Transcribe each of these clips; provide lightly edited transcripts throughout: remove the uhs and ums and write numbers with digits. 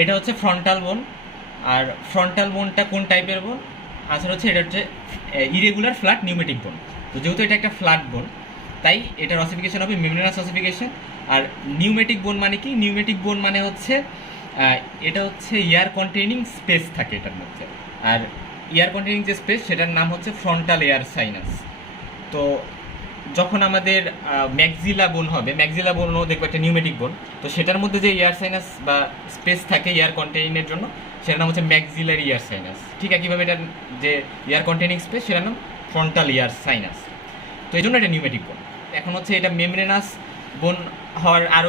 এটা হচ্ছে ফ্রন্টাল বোন। আর ফ্রন্টাল বোনটা কোন টাইপের বোন? আনসার হচ্ছে এটা হচ্ছে ইরেগুলার ফ্ল্যাট নিউমেটিক বোন। তো যেহেতু এটা একটা ফ্ল্যাট বোন, তাই এটার অসিফিকেশন হবে মেমব্রেনাস অসিফিকেশন। আর নিউমেটিক বোন মানে কি? নিউমেটিক বোন মানে হচ্ছে এটা হচ্ছে এয়ার কন্টেইনিং স্পেস থাকে এটার মধ্যে। আর এয়ার কন্টেইনিং যে স্পেস, সেটার নাম হচ্ছে ফ্রন্টাল এয়ার সাইনাস। তো যখন আমাদের ম্যাক্সিলা বোন হবে, ম্যাক্সিলা বোনও দেখবো একটা নিউমেটিক বোন, তো সেটার মধ্যে যে এয়ার সাইনাস বা স্পেস থাকে এয়ার কন্টেইনের জন্য, সেটার নাম হচ্ছে ম্যাক্সিলারি এয়ার সাইনাস। ঠিক একইভাবে এটার যে এয়ার কন্টেইনিং স্পেস, সেটার নাম ফ্রন্টাল এয়ার সাইনাস। তো এই জন্য এটা নিউমেটিক বোন। এখন হচ্ছে এটা মেমব্রেনাস বোন হওয়ার আরও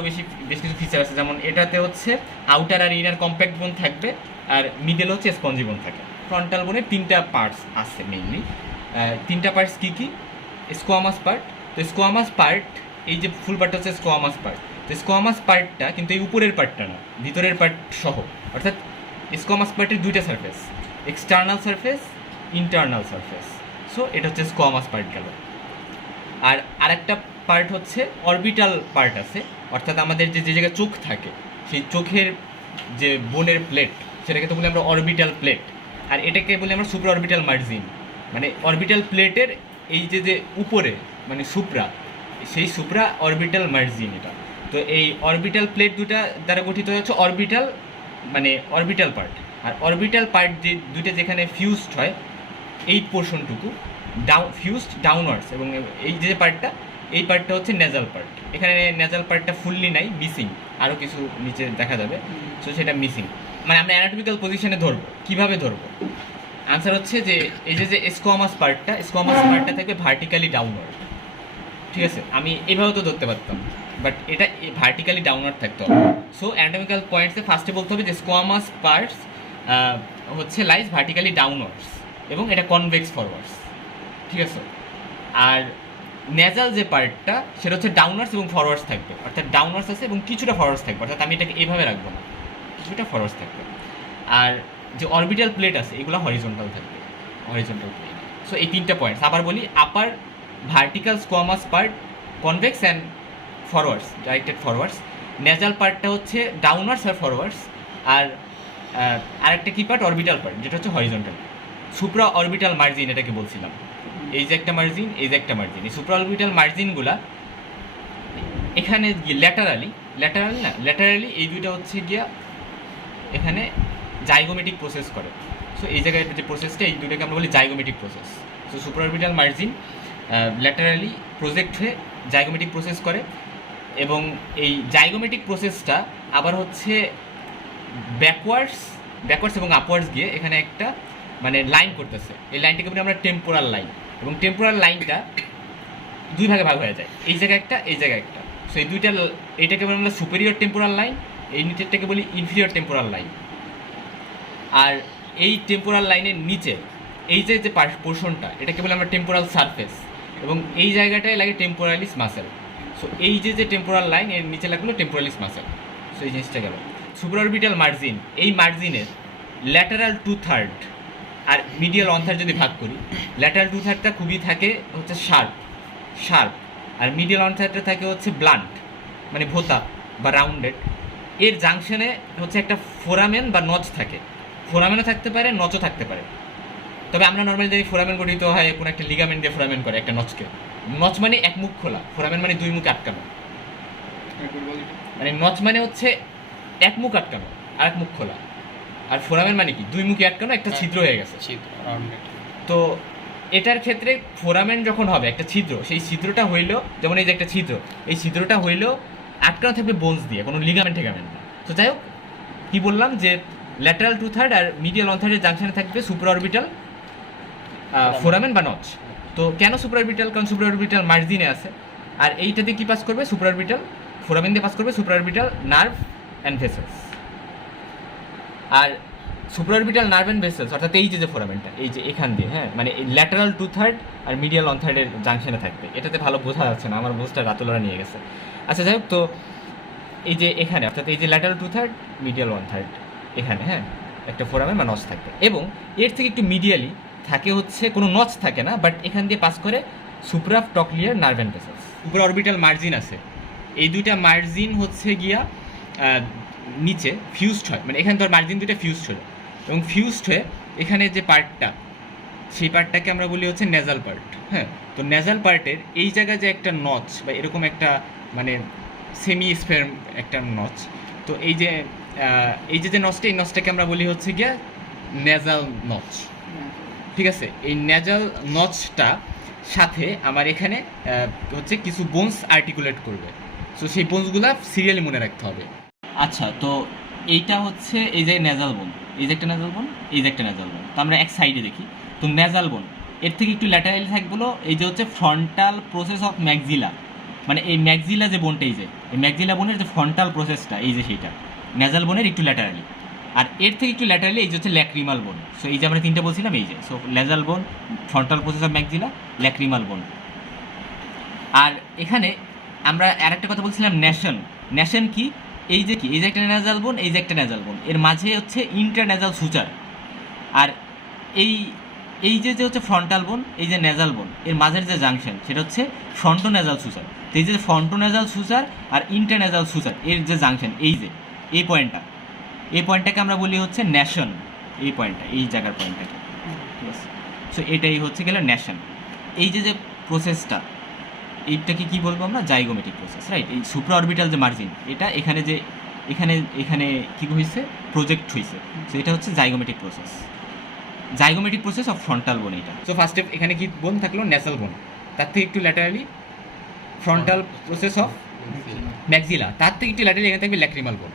বেশ কিছু ফিচার আছে, যেমন এটাতে হচ্ছে আউটার আর ইনার কম্প্যাক্ট বোন থাকবে, আর মিডল হচ্ছে স্পঞ্জি বোন থাকে। ফ্রন্টাল বোনের তিনটা পার্টস আছে মেইনলি। তিনটা পার্টস কী কী? Squamous part. তো স্কোয়ামাস পার্ট, এই যে ফুল পার্টটা হচ্ছে স্কোয়ামাস পার্ট। তো স্কোয়ামাস পার্টটা কিন্তু এই উপরের পার্টটা না, ভিতরের পার্ট সহ। অর্থাৎ স্কোয়ামাস পার্টের দুইটা surface, external surface, internal surface. So এটা হচ্ছে স্কোয়ামাস পার্ট গেল। আর আরেকটা পার্ট হচ্ছে অরবিটাল পার্ট আছে, অর্থাৎ আমাদের যে জায়গায় চোখ থাকে, সেই চোখের যে বোনের প্লেট, সেটাকে তো বলি আমরা অরবিটাল প্লেট। আর এটাকে বলি আমরা সুপ্রা অরবিটাল মার্জিন। মানে অরবিটাল প্লেটের এই যে উপরে, মানে সুপ্রা, সেই সুপ্রা অরবিটাল মার্জিন এটা। তো এই অরবিটাল প্লেট দুটা দ্বারা গঠিত হচ্ছে অরবিটাল, মানে অরবিটাল পার্ট। আর অরবিটাল পার্ট যে দুইটা যেখানে ফিউজড হয়, এই পোর্শনটুকু ফিউজড ডাউনওয়ার্ডস, এবং এই যে পার্টটা, এই পার্টটা হচ্ছে নেজাল পার্ট। এখানে নেজাল পার্টটা ফুললি নাই, মিসিং, আরও কিছু নিচে দেখা যাবে। সো সেটা মিসিং। মানে আমরা অ্যানাটমিক্যাল পজিশনে ধরবো। কীভাবে ধরবো? আনসার হচ্ছে যে এই যে স্কোয়ামাস পার্টটা থাকবে ভার্টিক্যালি ডাউনওয়ার্ড। ঠিক আছে, আমি এভাবেও তো ধরতে পারতাম, বাট এটা ভার্টিক্যালি ডাউনওয়ার্ড থাকতে হবে। সো অ্যানাটমিক্যাল পয়েন্টসে ফার্স্টে বলতে হবে যে স্কোয়ামাস পার্টস হচ্ছে লাইজ ভার্টিক্যালি ডাউনওয়ার্ডস, এবং এটা কনভেক্স ফরওয়ার্ডস। ঠিক আছে। আর নেজাল যে পার্টটা, সেটা হচ্ছে ডাউনওয়ার্ডস এবং ফরওয়ার্ডস থাকবে। অর্থাৎ ডাউনওয়ার্ডস আছে এবং কিছুটা ফরওয়ার্ডস থাকবে। অর্থাৎ আমি এটাকে এইভাবে রাখবো না, কিছুটা ফরওয়ার্ডস থাকবে। আর যে অরবিটাল প্লেট আছে, এগুলো হরিজন্টাল থাকবে, হরিজন্টাল প্লেট। সো এই তিনটা পয়েন্টস আবার বলি: upper vertical squamous part, convex and forwards, directed forwards. Nasal পার্টটা হচ্ছে ডাউনওয়ার্ডস আর ফরওয়ার্ডস। আর আরেকটা কি পার্ট? অরবিটাল পার্ট, যেটা হচ্ছে হরিজন্টাল। সুপ্রা অরবিটাল মার্জিন এটাকে বলছিলাম। এই যে একটা মার্জিন, এই যে একটা মার্জিন, এই সুপ্রা অরবিটাল মার্জিনগুলা এখানে ল্যাটারালি এই দুইটা হচ্ছে গিয়া এখানে জাইগোমেটিক প্রসেস করে। সো এই জায়গায় যে প্রসেসটা, এই দুটোকে আমরা বলি zygomatic process. So supraorbital margin laterally project হয়ে জাইগোমেটিক প্রসেস করে, এবং এই জাইগোমেটিক প্রসেসটা আবার হচ্ছে ব্যাকওয়ার্ডস এবং আপওয়ার্ডস গিয়ে এখানে একটা মানে লাইন করতেছে। এই লাইনটাকে বলি আমরা টেম্পোরাল লাইন, এবং টেম্পোরাল লাইনটা দুই ভাগে ভাগ হয়ে যায়, এই জায়গায় একটা, এই জায়গায় একটা। সো এই দুইটা, এইটাকে বলি আমরা সুপেরিয়র টেম্পোরাল লাইন, এই নিচেরটাকে বলি ইনফিরিয়র টেম্পোরাল লাইন। আর এই টেম্পোরাল লাইনের নিচে এই যে পোর্শনটা, এটাকে বলি আমরা টেম্পোরাল সারফেস, এবং এই জায়গাটায় লাগে টেম্পোরালিস মাসেল। সো এই যে টেম্পোরাল লাইন, এর নিচে লাগলো টেম্পোরালিস মাসেল। সো এই জিনিসটা গেল সুপারঅরবিটাল মার্জিন। এই মার্জিনের ল্যাটারাল 2/3 আর মিডিয়াল 1/3 যদি ভাগ করি, ল্যাটারাল 2/3টা খুবই থাকে হচ্ছে শার্প, আর মিডিয়াল 1/3টা থাকে হচ্ছে ব্লান্ট, মানে ভোতা বা রাউন্ডেড। এর জাংশনে হচ্ছে একটা ফোরামেন বা নচ থাকে। ফোরামেনও থাকতে পারে, নচও থাকতে পারে। তবে আমরা নর্মালি জানি ফোরামেন গঠিত হয় কোনো একটা লিগামেন্ট দিয়ে ফোরামেন করে একটা নচকে। নচ মানে এক মুখ খোলা, ফোরামেন মানে দুই মুখে আটকানো। মানে নচ মানে হচ্ছে এক মুখ আটকানো আর এক মুখ খোলা, আর ফোরামেন মানে কি? দুই মুখে আটকানো, একটা ছিদ্র হয়ে গেছে। তো এটার ক্ষেত্রে ফোরামেন যখন হবে একটা ছিদ্র, সেই ছিদ্রটা হইলেও, যেমন এই যে একটা ছিদ্র, এই ছিদ্রটা হইলেও আটকানো থাকবে বোনস দিয়ে, কোনো লিগামেন্ট টেগামেন্ট না। তো যাই হোক, কী বললাম যে ল্যাটারাল 2/3 আর মিডিয়াল 1/3 জাংশনে থাকবে সুপারঅরবিটাল ফোরামেন বা নচ। তো কেন সুপারঅরবিটাল? কারণ সুপারঅরবিটাল মার্জিনে আছে, আর এইটাতে কি পাস করবে? সুপারঅরবিটাল ফোরামেন দিয়ে পাস করবে সুপারঅরবিটাল নার্ভ অ্যান্ড ভেসেলস। আর সুপারঅরবিটাল নার্ভ অ্যান্ড ভেসেলস, অর্থাৎ এই যে ফোরামেনটা, এই যে এখান দিয়ে, হ্যাঁ, মানে এই ল্যাটারাল 2/3 আর মিডিয়াল 1/3 জাংশনে থাকবে। এটাতে ভালো বোঝা যাচ্ছে না, আমার বোঝটা রাতুলরা নিয়ে গেছে। আচ্ছা, যাই হোক, তো এই যে এখানে, অর্থাৎ এই যে ল্যাটারাল 2/3 মিডিয়াল 1/3, এখানে হ্যাঁ একটা ফোরামেন বা নচ থাকবে, এবং এর থেকে একটু মিডিয়ালি থাকে হচ্ছে কোনো নচ থাকে না, বাট এখান দিয়ে পাস করে সুপ্রাটক্লিয়ার নার্ভ অ্যান্ড ভেসেলস। সুপারঅরবিটাল মার্জিন আছে, এই দুইটা মার্জিন হচ্ছে গিয়া নিচে ফিউজড হয়, মানে এখানে ধর মার্জিন দুটো ফিউজড হলো, এবং ফিউজড হয়ে এখানে যে পার্টটা, সেই পার্টটাকে আমরা বলি হচ্ছে নেজাল পার্ট। হ্যাঁ, তো নেজাল পার্টের এই জায়গায় যে একটা নচ বা এরকম একটা মানে সেমি স্ফেয়ার একটা নচ, তো এই যে নচটা, এই নচটাকে আমরা বলি হচ্ছে গিয়া নেজাল নচ। ঠিক আছে, এই নেজাল নচটা সাথে আমার এখানে হচ্ছে কিছু বোনস আর্টিকুলেট করবে, সো সেই বোনসগুলো সিরিয়ালি মনে রাখতে হবে। আচ্ছা, তো এইটা হচ্ছে এই যে নেজাল বোন, এই যে একটা নেজাল বোন, এই যে একটা নেজাল বোন, তো আমরা এক সাইডে দেখি। তো নেজাল বোন এর থেকে একটু ল্যাটারালি থাকবো এই যে হচ্ছে ফ্রন্টাল প্রসেস অফ ম্যাক্সিলা, মানে এই ম্যাক্সিলা যে বোনটা, এই যে এই ম্যাক্সিলা বোনের যে ফ্রন্টাল প্রসেসটা, এই যে সেইটা নেজাল বোনের একটু ল্যাটারালি। আর এর থেকে একটু ল্যাটারালি এই যে হচ্ছে ল্যাক্রিমাল বোন। সো এই যে আমরা তিনটা বলছিলাম, এই যে সো নেজাল বোন, frontal process of maxilla, lacrimal বোন। আর এখানে আমরা আর একটা কথা বলছিলাম, ন্যাশন। ন্যাশন কি? এই যে একটা নেজাল বোন, এই যে একটা নেজাল বোন, এর মাঝে হচ্ছে ইন্টারনেজাল সুচার। আর এই যে হচ্ছে ফ্রন্টাল বোন, এই যে নেজাল বোন, এর মাঝের যে জাংশন সেটা হচ্ছে ফ্রন্টোনেজাল সুচার। তো এই যে ফ্রন্টোনেজাল সুচার আর ইন্টারনেজাল সুচার এর যে জাংশন, এই যে এই পয়েন্টটাকে আমরা বলি হচ্ছে ন্যাশন। এই পয়েন্টটা, এই জায়গার পয়েন্টটাকে, ঠিক আছে। সো এটাই হচ্ছে গেল ন্যাশন। এই যে প্রসেসটা, এইটাকে কি বলবো আমরা? Zygomatic process, right. এই সুপ্রা অরবিটাল যে মার্জিন, এটা এখানে যে এখানে কি হয়েছে, প্রজেক্ট হয়েছে, সো এটা হচ্ছে জাইগোমেটিক প্রসেস অফ ফ্রন্টাল বোন এটা। সো ফার্স্টে এখানে কি বোন থাকলো? নেসাল বোন। তার থেকে একটু laterally frontal process of maxilla, তার থেকে একটু ল্যাটারালি এখানে থাকবে ল্যাক্রিমাল বোন।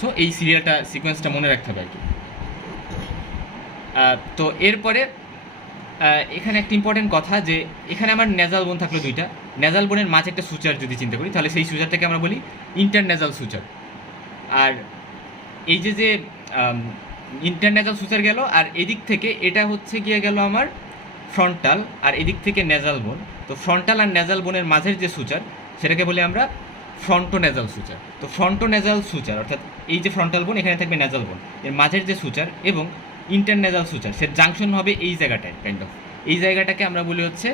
সো এই সিরিয়ালটা, সিকোয়েন্সটা মনে রাখতে হবে আর কি। তো এরপরে এখানে একটা ইম্পর্টেন্ট কথা, যে এখানে আমার নেজাল বোন থাকলো দুইটা, নেজাল বোনের মাঝে একটা সুচার যদি চিন্তা করি, তাহলে সেই সুচারটাকে আমরা বলি ইন্টারনেজাল সুচার। আর এই যে ইন্টারনেজাল সুচার গেল, আর এদিক থেকে এটা হচ্ছে গিয়ে গেল আমার ফ্রন্টাল, আর এদিক থেকে নেজাল বোন। তো ফ্রন্টাল আর নেজাল বোনের মাঝের যে সুচার, সেটাকে বলি আমরা ফ্রন্টোনেজাল সুচার। তো ফ্রন্টোনেজাল সুচার অর্থাৎ এই যে ফ্রন্টাল বোন, এখানে থাকবে নেজাল বোন, এর মাঝের যে সুচার এবং ইন্টারনেজাল সুচার, সে জাংশন হবে এই জায়গাটায়, কাইন্ড অফ এই জায়গাটাকে আমরা বলি হচ্ছে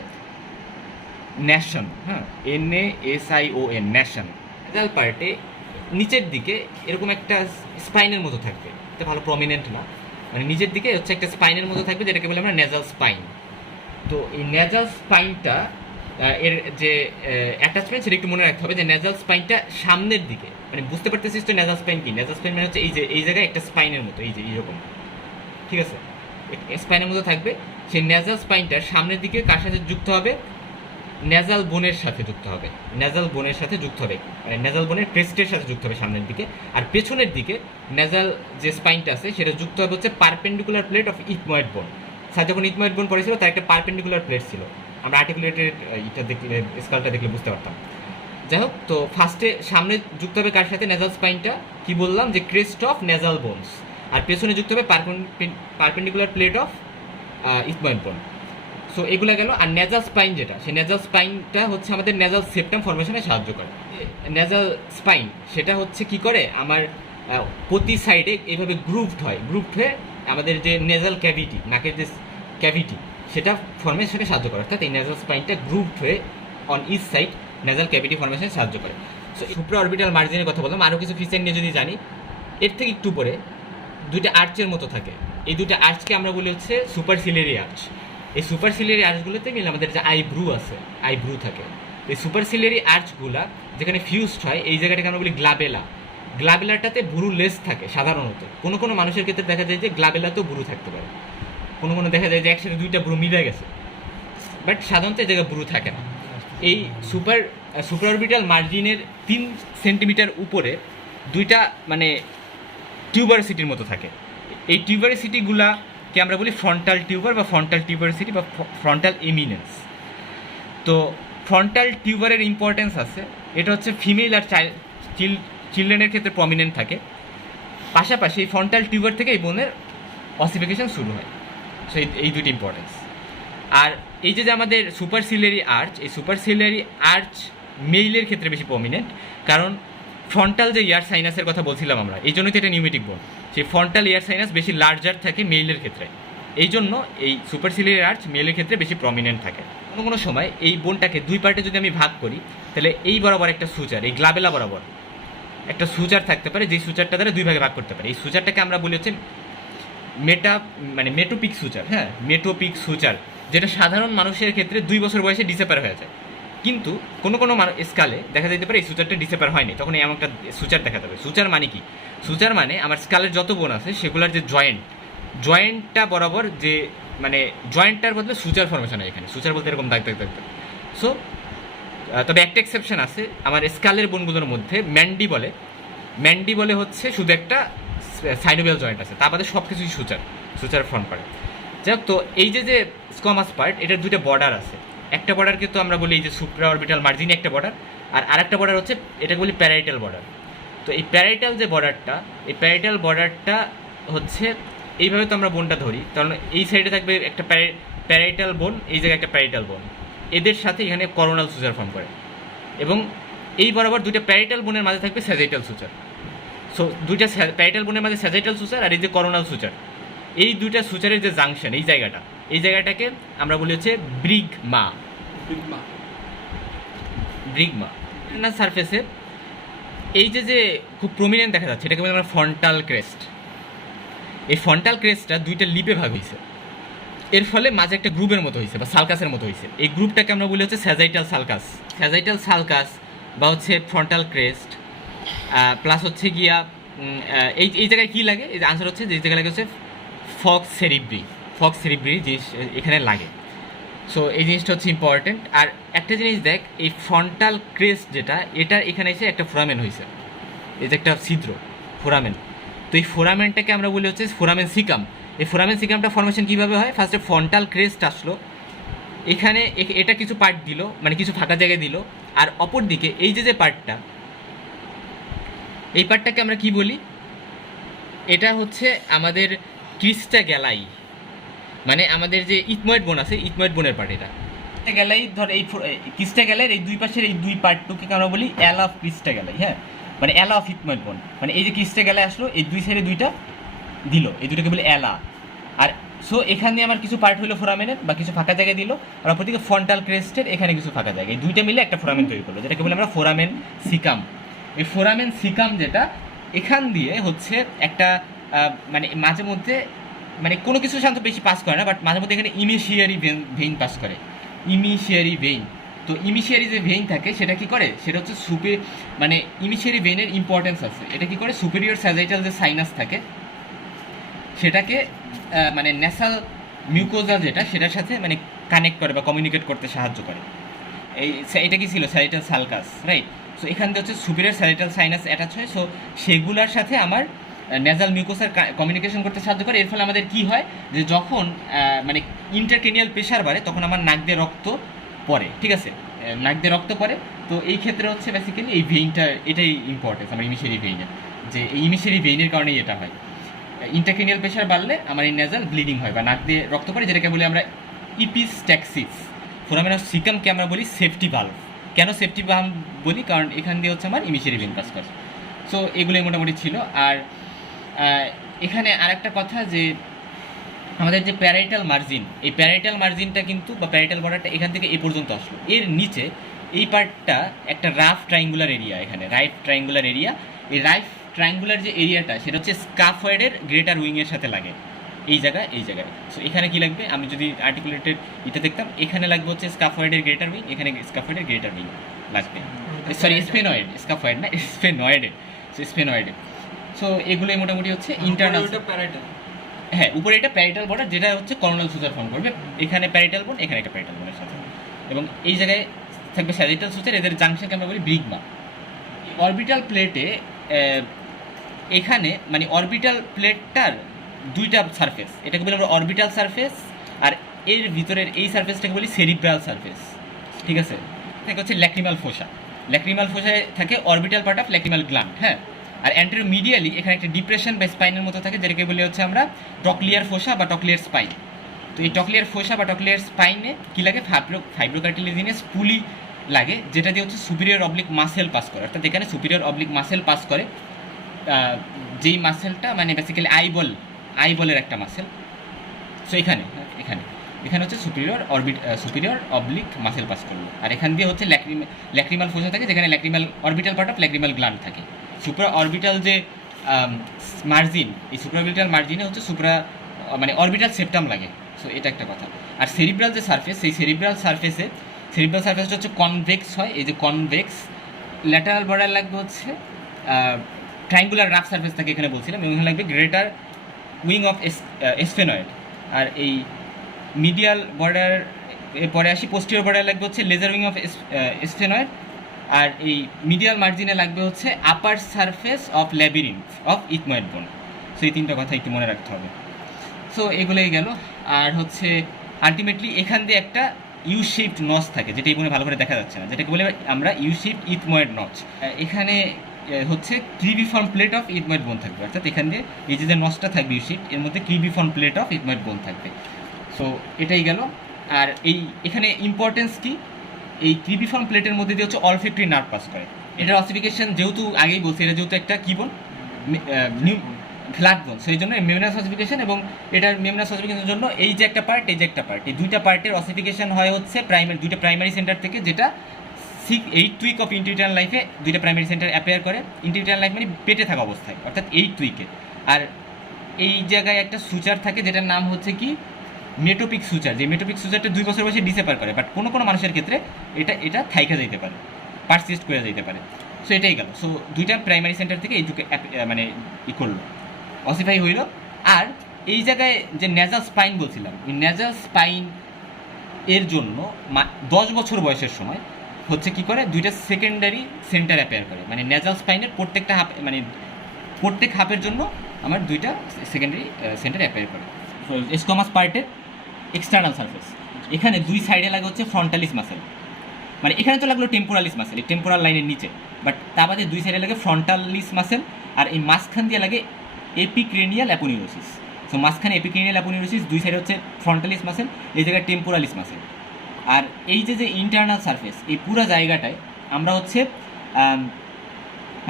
ন্যাশন। হ্যাঁ, NASION, ন্যাশন। নেজাল পার্টে নিচের দিকে এরকম একটা স্পাইনের মতো থাকবে, এটা ভালো প্রমিনেন্ট না, মানে নিচের দিকে হচ্ছে একটা স্পাইনের মতো থাকবে, যেটাকে বলি আমরা নেজাল স্পাইন। তো এই নেজাল স্পাইনটা এর যে অ্যাটাচমেন্ট, সেটা একটু মনে রাখতে হবে, যে নেজাল স্পাইনটা সামনের দিকে, মানে বুঝতে পারতেছিস তো নেজাল স্পাইন কি? নেজাল স্পাইন মানে হচ্ছে এই যে এই জায়গায় একটা স্পাইনের মতো, এই যে এইরকম, ঠিক আছে, স্পাইনের মতো থাকবে। সেই নেজাল স্পাইনটার সামনের দিকে কার সাথে যুক্ত হবে? নেজাল বোনের সাথে যুক্ত হবে, নেজাল বোনের সাথে যুক্ত হবে, মানে নেজাল বোনের ক্রেস্টের সাথে যুক্ত হবে সামনের দিকে। আর পেছনের দিকে নেজাল যে স্পাইনটা আছে, সেটা যুক্ত হবে হচ্ছে পারপেন্ডিকুলার প্লেট অফ ইথময়েড বোন। স্যার যখন ইথময়েড বোন পড়েছিল, তার একটা পারপেন্ডিকুলার প্লেট ছিল, আমরা আর্টিকুলেটেড এটা দেখলে, স্কালটা দেখলে বুঝতে পারতাম। যাই হোক, তো ফার্স্টে সামনে যুক্ত হবে কার সাথে? নেজাল স্পাইনটা, কি বললাম, যে ক্রেস্ট অফ নেজাল বোনস। আর পেছনে যুক্ত হবে perpendicular plate of ethmoid bone. So এগুলো গেল। আর নেজাল স্পাইন যেটা, সেই নেজাল স্পাইনটা হচ্ছে আমাদের নেজাল সেপ্টাম ফর্মেশনে সাহায্য করে। নেজাল স্পাইন সেটা হচ্ছে কি করে, আমার প্রতি সাইডে এইভাবে গ্রুপড হয়ে আমাদের যে নেজাল ক্যাভিটি, নাকের যে ক্যাভিটি, সেটা ফর্মেশনে সাহায্য করে। অর্থাৎ এই নেজাল স্পাইনটা গ্রুপড হয়ে on each side nasal cavity ফর্মেশনে সাহায্য করে। সো সুপ্রা অরবিটাল মার্জিনের কথা বললাম। আরও কিছু ফিচার নিয়ে যদি জানি, এর থেকে একটু পরে দুইটা আর্চের মতো থাকে, এই দুইটা আর্চকে আমরা বলি হচ্ছে সুপারসিলিয়ারি আর্চ। এই সুপারসিলিয়ারি আর্চগুলোতে মিলে আমাদের যে আইব্রু আছে, আইব্রু থাকে। এই সুপারসিলিয়ারি আর্চগুলা যেখানে ফিউজড হয়, এই জায়গাটাকে আমরা বলি গ্লাবেলা। গ্লাবেলাটাতে ভুরু লেস থাকে সাধারণত। কোনো কোনো মানুষের ক্ষেত্রে দেখা যায় যে গ্লাবেলাতেও ভুরু থাকতে পারে, কোনো দেখা যায় যে একসাথে দুইটা ভুরু মিলে গেছে, বাট সাধারণত এই জায়গায় ভুরু থাকে না। এই সুপারঅরবিটাল মার্জিনের 3 সেন্টিমিটার উপরে দুইটা মানে টিউবারসিটির মতো থাকে। এই টিউবারসিটিগুলাকে আমরা বলি ফ্রন্টাল টিউবার বা ফ্রন্টাল টিউবারসিটি বা ফ্রন্টাল এমিনেন্স। তো ফ্রন্টাল টিউবারের ইম্পর্টেন্স আছে, এটা হচ্ছে ফিমেল আর চিলড্রেনের ক্ষেত্রে প্রমিনেন্ট থাকে। পাশাপাশি এই ফ্রন্টাল টিউবার থেকে এই বোনের অসিফিকেশন শুরু হয়। সো এই দুটি ইম্পর্টেন্স। আর এই যে আমাদের সুপারসিলিয়ারি আর্চ, এই সুপারসিলিয়ারি আর্চ মেইলের ক্ষেত্রে বেশি প্রমিনেন্ট, কারণ ফ্রন্টাল যে ইয়ার সাইনাসের কথা বলছিলাম আমরা, এই জন্যই তো এটা নিউমেটিক বোন। সেই ফ্রন্টাল ইয়ার সাইনাস বেশি লার্জার থাকে মেইলের ক্ষেত্রে, এই জন্য এই সুপারসিলিয়ারি আর্চ মেইলের ক্ষেত্রে বেশি প্রমিনেন্ট থাকে। কোনো কোনো সময় এই বোনটাকে দুই পার্টে যদি আমি ভাগ করি, তাহলে এই বরাবর একটা সুচার, এই গ্লাবেলা বরাবর একটা সুচার থাকতে পারে, যেই সুচারটা দ্বারা দুই ভাগে ভাগ করতে পারে। এই সুচারটাকে আমরা বলি হচ্ছে মেটোপিক সুচার। হ্যাঁ, মেটোপিক সুচার, যেটা সাধারণ মানুষের ক্ষেত্রে 2 বছর বয়সে ডিসেপার হয়ে যায়। কিন্তু কোনো স্কালে দেখা যেতে পারে এই সুচারটা ডিসেপার হয়নি, তখন এমন একটা সুচার দেখা যাবে। সুচার মানে কি? সুচার মানে আমার স্কালের যত বোন আছে সেগুলোর যে জয়েন্টটা বরাবর যে মানে জয়েন্টটার বদলে সুচার ফর্মেশন হয় এখানে। সুচার বলতে এরকম দাগ। সো তবে একটা এক্সেপশন আছে আমার স্কালের বোনগুলোর মধ্যে, ম্যান্ডিবলে হচ্ছে শুধু একটা সাইনোভিয়াল জয়েন্ট আছে, তার বাদে সব কিছুই সুচার ফর্ম করে। যাই হোক, তো এই যে স্কোয়ামাস পার্ট, এটার 2টা বর্ডার আছে। একটা বর্ডারকে তো আমরা বলি এই যে সুপ্রা অরবিটাল মার্জিনে একটা বর্ডার, আর আরেকটা বর্ডার হচ্ছে এটাকে বলি প্যারাইটাল বর্ডার। তো এই প্যারাইটাল যে বর্ডারটা, এই প্যারাইটাল বর্ডারটা হচ্ছে এইভাবে তো আমরা বোনটা ধরি, কারণ এই সাইডে থাকবে একটা প্যারাইটাল বোন, এই জায়গায় একটা প্যারাইটাল বোন, এদের সাথে এখানে করোনাল সুচার ফর্ম করে, এবং এই বরাবর 2টা প্যারাইটাল বোনের মাঝে থাকবে স্যাজাইটাল সুচার। সো 2টা প্যারাইটাল বোনের মাঝে স্যাজাইটাল সুচার আর এই যে করোনাল সুচার, এই 2টা সুচারের যে জাংশন, এই জায়গাটাকে আমরা বলি হচ্ছে ব্রিগমা। সারফেসে এই যে খুব প্রমিনেন্ট দেখা যাচ্ছে, এটাকে বলি আমরা ফ্রন্টাল ক্রেস্ট। এই ফ্রন্টাল ক্রেস্টটা 2টা লিপে ভাগ হয়েছে, এর ফলে মাঝে একটা গ্রুপের মতো হয়েছে বা সালকাসের মতো হয়েছে। এই গ্রুপটাকে আমরা বলি হচ্ছে স্যাজাইটাল সালকাস বা হচ্ছে ফ্রন্টাল ক্রেস্ট। প্লাস হচ্ছে গিয়া এই জায়গায় কী লাগে, এই আনসার হচ্ছে যে জায়গায় লাগে হচ্ছে ফক্স সেরিব্রি জিনিস এখানে লাগে। সো এই জিনিসটা হচ্ছে ইম্পর্টেন্ট। আর একটা জিনিস দেখ, এই ফ্রন্টাল ক্রেস্ট যেটা, এটা এখানে এসে একটা ফোরামেন হয়েছে, এই যে একটা ছিদ্র ফোরামেন। তো এই ফোরামেনটাকে আমরা বলি হচ্ছে ফোরামেন সিকাম। এই ফোরামেন সিকামটা ফর্মেশন কীভাবে হয়? ফার্স্টে ফ্রন্টাল ক্রেস্ট আসলো, এখানে এটা কিছু পার্ট দিল, মানে কিছু ফাঁকা জায়গায় দিল, আর অপর দিকে এই যে পার্টটা, এই পার্টটাকে আমরা কি বলি? এটা হচ্ছে আমাদের ক্রিস্টা গ্যালাই, মানে আমাদের যে ইথময়েড বোন আছে, ইথময়েড বোনের পার্ট। এটা গ্যালাই ধর এই ক্রিস্টা গ্যালাইয়ের এই 2 পাশের এই 2 পার্টটুকে আমরা বলি অ্যালা অফ ক্রিস্টা গ্যালাই। হ্যাঁ, মানে অ্যালা অফ ইথময়েড বোন, মানে এই যে ক্রিস্টা গ্যালাই আসলো, এই 2 সাইডে 2টা দিল, এই 2টাকে বলি অ্যালা। আর সো এখানে আমার কিছু পার্ট হলো ফোরামেনের বা কিছু ফাঁকা জায়গায় দিল, আর অপরদিকে ফ্রন্টাল ক্রেস্টের এখানে কিছু ফাঁকা জায়গায়, এই 2টা মিলে একটা ফোরামেন তৈরি করলো, যেটাকে বলি আমরা ফোরামেন সিকাম। এই ফোরামেন সিকাম যেটা এখান দিয়ে হচ্ছে একটা মানে মাঝে মধ্যে মানে কোনো কিছু শান্ত বেশি পাস করে না, বাট মাঝে মধ্যে এখানে ইমিশিয়ারি ভেইন পাস করে, ইমিশিয়ারি ভেইন। তো ইমিশিয়ারি যে ভেইন থাকে সেটা কি করে? সেটা হচ্ছে মানে ইমিশিয়ারি ভেইনের ইম্পর্টেন্স আছে। এটা কি করে? সুপিরিয়র স্যাজাইটাল যে সাইনাস থাকে সেটাকে মানে ন্যাসাল মিউকোজা যেটা, সেটার সাথে মানে কানেক্ট করে বা কমিউনিকেট করতে সাহায্য করে। এটা কি ছিল? Sagittal sulcus, right? সো এখান থেকে হচ্ছে সুপিরিয়র স্যাজাইটাল সাইনাস অ্যাটাচ হয়, সো সেগুলোর সাথে আমার নেজাল মিউকোসার কমিউনিকেশন করতে সাহায্য করে। এর ফলে আমাদের কি হয়, যে যখন মানে ইন্টারক্রেনিয়াল প্রেশার বাড়ে তখন আমার নাক দিয়ে রক্ত পড়ে, ঠিক আছে? নাক দিয়ে রক্ত পড়ে। তো এই ক্ষেত্রে হচ্ছে বেসিক্যালি এই ভেইনটা, এটাই ইম্পর্টেন্স আমার ইমিশিয়ারি ভেইনের, যে এই ইমিশিয়ারি ভেইনের কারণেই এটা হয়। ইন্টারক্রেনিয়াল প্রেশার বাড়লে আমার এই নেজাল ব্লিডিং হয় বা নাক দিয়ে রক্ত পড়ে, যেটাকে বলি আমরা ইপিস্ট্যাক্সিস। ফোরামেন অফ সিকামকে আমরা বলি সেফটি ভালভ। কেন সেফটি ভালভ বলি? কারণ এখান দিয়ে হচ্ছে আমার ইমিশিয়ারি ভেইন পাস করে। সো এগুলোই মোটামুটি ছিল। আর এখানে আরেকটা কথা, যে আমাদের যে প্যারাইটাল মার্জিন, এই প্যারাইটাল মার্জিনটা কিন্তু বা প্যারাইটাল বর্ডারটা এখান থেকে এই পর্যন্ত আসলো, এর নিচে এই পার্টটা একটা রাফ ট্রায়াঙ্গুলার এরিয়া, এখানে রাইট ট্রায়াঙ্গুলার এরিয়া। এই রাইট ট্রায়াঙ্গুলার যে এরিয়াটা সেটা হচ্ছে স্কাফয়েডের গ্রেটার উইংয়ের সাথে লাগে, এই জায়গায়। সো এখানে কি লাগবে? আমি যদি আর্টিকুলেটেড এটা দেখতাম, এখানে লাগবে হচ্ছে স্কাফয়েডের গ্রেটার উইং, এখানে স্কাফয়েডের গ্রেটার উইং লাগবে, সরি স্পেনয়েড, স্কাফয়েড না, স্পেনয়েডে। সো স্পেনয়েডে। সো এগুলোই মোটামুটি হচ্ছে ইন্টারনাল। হ্যাঁ, উপরে এটা প্যারাইটাল বর্ডার, যেটা হচ্ছে করোনাল সুচার ফর্ম করবে। এখানে প্যারাইটাল বোন, এখানে একটা প্যারাইটাল বোনের সাথে, এবং এই জায়গায় থাকবে স্যাজিটাল সুচার, এদের জাংশনকে আমরা বলি ব্রিগমা। অরবিটাল প্লেটে এখানে মানে অরবিটাল প্লেটটার 2টা সারফেস, এটাকে বলি আমরা অরবিটাল সারফেস, আর এর ভিতরের এই সারফেসটাকে বলি সেরিব্রাল সারফেস, ঠিক আছে? এটা হচ্ছে ল্যাক্রিমাল ফোসা। ল্যাক্রিমাল ফোসায় থাকে orbital part of lacrimal gland. হ্যাঁ, আর অ্যান্টেরোমিডিয়ালি এখানে একটা ডিপ্রেশন বা স্পাইনের মতো থাকে, যেটাকে বলি হচ্ছে আমরা টকলিয়ার ফোসা বা টকলিয়ার স্পাইন। তো এই টকলিয়ার ফোসা বা টকলিয়ার স্পাইনে কী লাগে? ফাইব্রোকার্টিলেজিনাস পুলি লাগে, যেটা দিয়ে হচ্ছে সুপিরিয়র অবলিক মাসেল পাস করে। অর্থাৎ এখানে সুপিরিয়র অবলিক মাসেল পাস করে, যেই মাসেলটা মানে বেসিক্যালি আইবলের একটা মাসেল। সো এখানে হচ্ছে সুপিরিয়র অবলিক মাসেল পাস করলো, আর এখান দিয়ে হচ্ছে ল্যাক্রিমাল ফোসা থাকে, যেখানে lacrimal orbital part of lacrimal gland থাকে। সুপ্রা অরবিটাল যে মার্জিন, এই সুপ্রা অরবিটাল মার্জিনে হচ্ছে মানে অরবিটাল সেপ্টাম লাগে। সো এটা একটা কথা। আর সেরিব্রাল যে সারফেস, সেই সেরিব্রাল সারফেসটা হচ্ছে কনভেক্স হয়, এই যে কনভেক্স। ল্যাটারাল বর্ডার লাগবে হচ্ছে ট্রায়াঙ্গুলার রাফ সারফেস থাকে এখানে বলছিলাম, এবং এখানে লাগবে গ্রেটার উইং অফ এসফেনয়েড। আর এই মিডিয়াল বর্ডার পরে আসি, পোস্টিরিয়র বর্ডার লাগবে হচ্ছে লেজার উইং অফ এসফেনয়েড। আর এই মিডিয়াল মার্জিনে লাগবে হচ্ছে upper surface of labyrinth of ethmoid bone. So এই তিনটা কথা একটু মনে রাখতে হবে। সো এগুলোই গেল। আর হচ্ছে আলটিমেটলি এখান দিয়ে একটা ইউ শেপড নচ থাকে, যেটা এই বোনে ভালো করে দেখা যাচ্ছে না, যেটাকে বলে আমরা ইউ শেপড ইথময়েড নচ। এখানে হচ্ছে ক্রিবিফর্ম প্লেট অফ ইথময়েড বোন থাকবে, অর্থাৎ এখান দিয়ে এই যে নচটা থাকবে ইউ শেপড, এর মধ্যে ক্রিবিফর্ম প্লেট অফ ইথময়েড বোন থাকবে। সো এটাই গেল। আর এখানে ইম্পর্টেন্স কি, এই ক্রিবিফর্ম প্লেটের মধ্যে দিয়ে হচ্ছে অলফ্যাক্টরি নার্ভ পাস করে। এটার অসিফিকেশন যেহেতু আগেই বলছি, এটা যেহেতু একটা কী বোন, ফ্ল্যাট বোন, সেই জন্য মেমব্রেনাস অসিফিকেশন। এবং এটার মেমব্রেনাস অসিফিকেশনের জন্য এই যে একটা পার্ট, এই দুইটা পার্টের অসিফিকেশন হয় হচ্ছে দুইটা প্রাইমারি সেন্টার থেকে, যেটা 8th উইক অফ ইন্টিউটারাল লাইফে দুইটা প্রাইমারি সেন্টার অ্যাপেয়ার করে। ইন্টিউটারাল লাইফ মানে পেটে থাকা অবস্থায়, অর্থাৎ 8th উইকে। আর এই জায়গায় একটা সুচার থাকে, যেটার নাম হচ্ছে কি মেটোপিক সুচার। যে মেটোপিক সুচারটা 2 বছর বয়সে ডিসঅ্যাপার করে, বাট কোনো মানুষের ক্ষেত্রে এটা থাইকা যাইতে পারে, পারসিস্ট করে যাইতে পারে। সো এটাই গেল। সো দুইটা প্রাইমারি সেন্টার থেকে এইটুকু মানে করলো, অসিফাই হইল। আর এই জায়গায় যে নেজাল স্পাইন বলছিলাম, ওই নেজাল স্পাইন এর জন্য 10 বছর বয়সের সময় হচ্ছে কি করে, দুইটা সেকেন্ডারি সেন্টার অ্যাপেয়ার করে। মানে নেজাল স্পাইনের প্রত্যেকটা হাফ, মানে প্রত্যেক হাফের জন্য আমার দুইটা সেকেন্ডারি সেন্টার অ্যাপেয়ার করে। স্কোমাস পার্টের এক্সটার্নাল সারফেস, এখানে দুই সাইডে লাগে হচ্ছে ফ্রন্টালিস মাসেল, মানে এখানে তো লাগলো টেম্পোরালিস মাসেল, এই টেম্পোরাল লাইনের নিচে, বাট তা বাদে দুই সাইডে লাগে ফ্রন্টালিস মাসেল। আর এই মাঝখান দিয়ে লাগে এপিক্রেনিয়াল অ্যাপোনিউরোসিস। সো মাঝখানে এপিক্রেনিয়াল অ্যাপোনিউরোসিস, দুই সাইডে হচ্ছে ফ্রন্টালিস মাসেল, এই জায়গায় টেম্পোরালিস মাসেল। আর এই যে ইন্টারনাল সারফেস, এই পুরো জায়গাটায় আমরা হচ্ছে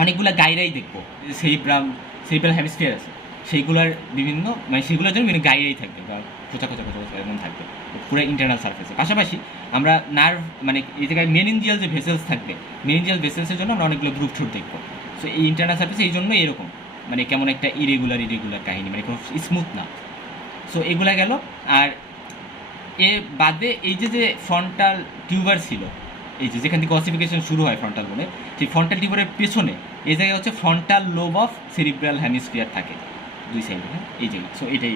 অনেকগুলো গাইরাই দেখবো। সেরিব্রাল হেমিস্ফিয়ার আছে, সেইগুলোর বিভিন্ন, মানে সেগুলোর জন্য বিভিন্ন গাইরাই থাকবে বা খোঁচা এরকম থাকবে পুরো ইন্টারনাল সারফেসে। পাশাপাশি আমরা নার্ভ, মানে এই জায়গায় মেনিনজিয়াল যে ভেসেলস থাকবে, মেনিনজিয়াল ভেসেলসের জন্য আমরা অনেকগুলো গ্রুপ ঠুট দেখবো। সো এই ইন্টারনাল সারফেসে এই জন্য এরকম, মানে কেমন একটা ইরেগুলার কাহিনী, মানে কোনো স্মুথ না। সো এগুলা গেল। আর এ বাদে এই যে ফ্রন্টাল টিউবার ছিল, এই যেখান থেকে অসিফিকেশন শুরু হয় ফ্রন্টাল বলে, সেই ফ্রন্টাল টিউবারের পেছনে এই জায়গায় হচ্ছে frontal lobe of cerebral hemisphere থাকে দুই সাইডে, হ্যাঁ এই জায়গায়। সো এটাই